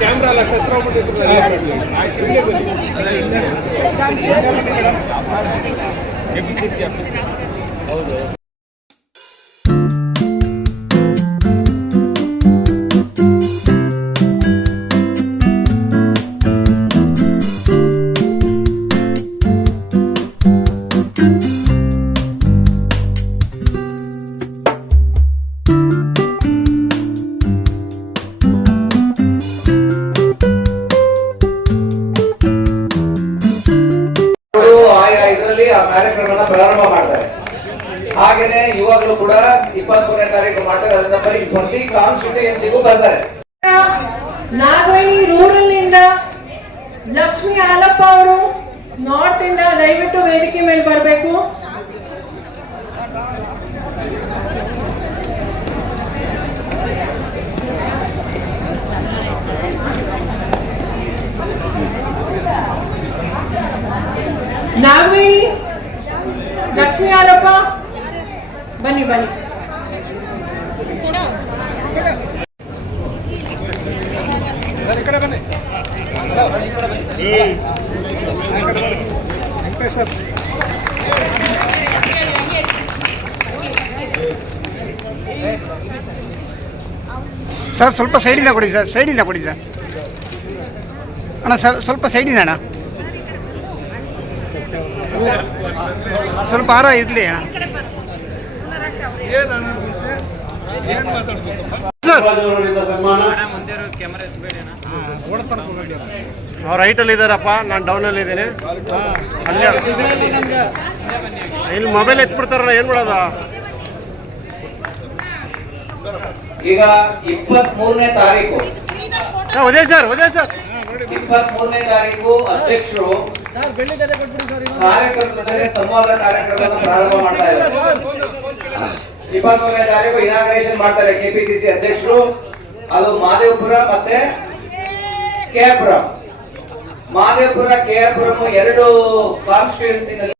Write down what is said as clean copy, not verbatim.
Camera ಎಲ್ಲ KPCC office ಹೌದು. ಕಾರ್ಯಕ್ರಮನ ಪ್ರಾರಂಭ ಮಾಡ್ತಾರೆ. ಹಾಗೇನೆ ಯುವಕರು ಕೂಡ 23ನೇ ತಾರೀಕು ಮಾಡ್ತಾರೆ. ಅದನ್ನ ಬರೀ ಪ್ರತಿ ಕಾನ್ಸ್ಟಿಟ್ಯೂಯೆನ್ಸಿಗೂ ಬರ್ತಾರೆ. ನಾಗವೇಣಿ ರೂರಲ್ ಇಂದ ಲಕ್ಷ್ಮಿ ಹಾಲಪ್ಪ ಅವರು ನಾರ್ತ್ ಇಂದ ದಯವಿಟ್ಟು ವೇದಿಕೆ ಮೇಲೆ ಬರಬೇಕು. ನಾಗವೇಣಿ ಲಕ್ಷ್ಮಿ ಹಾಲಪ್ಪ ಬನ್ನಿ ಬನ್ನಿ. ಸರ್ ಸ್ವಲ್ಪ ಸೈಡಿಂದ ಕೊಡಿ ಸರ್, ಸೈಡಿಂದ ಕೊಡಿ ಸರ್. ಅಣ್ಣ ಸರ್ ಸ್ವಲ್ಪ ಸೈಡಿಂದ ಅಣ್ಣ, ಸ್ವಲ್ಪ ಹಾರ ಇರಲಿ ಅಣ್ಣ. ಅವ್ರು ರೈಟಲ್ಲಿ ಇದ್ದಾರಪ್ಪ, ನಾನು ಡೌನಲ್ಲಿ ಇದ್ದೀನಿ. ಇಲ್ಲಿ ಮೊಬೈಲ್ ಎತ್ಬಿಡ್ತಾರಲ್ಲ, ಏನು ಮಾಡೋದ? ಈಗ 23ನೇ ತಾರೀಕು ಉದಯ್ ಸರ್, ಉದಯ್ ಸರ್ 23ನೇ ತಾರೀಕು ಅಧ್ಯಕ್ಷರು ಕಾರ್ಯಕರ್ತರ ಜೊತೆ ಸಂವಾದ ಕಾರ್ಯಕ್ರಮವನ್ನು ಪ್ರಾರಂಭ ಮಾಡ್ತಾ ಇದ್ದಾರೆ. 23ನೇ ತಾರೀಕು ಇನಾಗ್ರೇಷನ್ ಮಾಡ್ತಾರೆ ಕೆಪಿಸಿಸಿ ಅಧ್ಯಕ್ಷರು. ಅದು ಮಾದೇವಪುರ ಮತ್ತೆ ಕೆಆರ್ಪುರಂ. ಮಾದೇವಪುರ ಕೆಆರ್ಪುರಂ ಎರಡು ಕಾನ್ಸ್ಟಿಟ್ಯೂಯೆನ್ಸಿನಲ್ಲಿ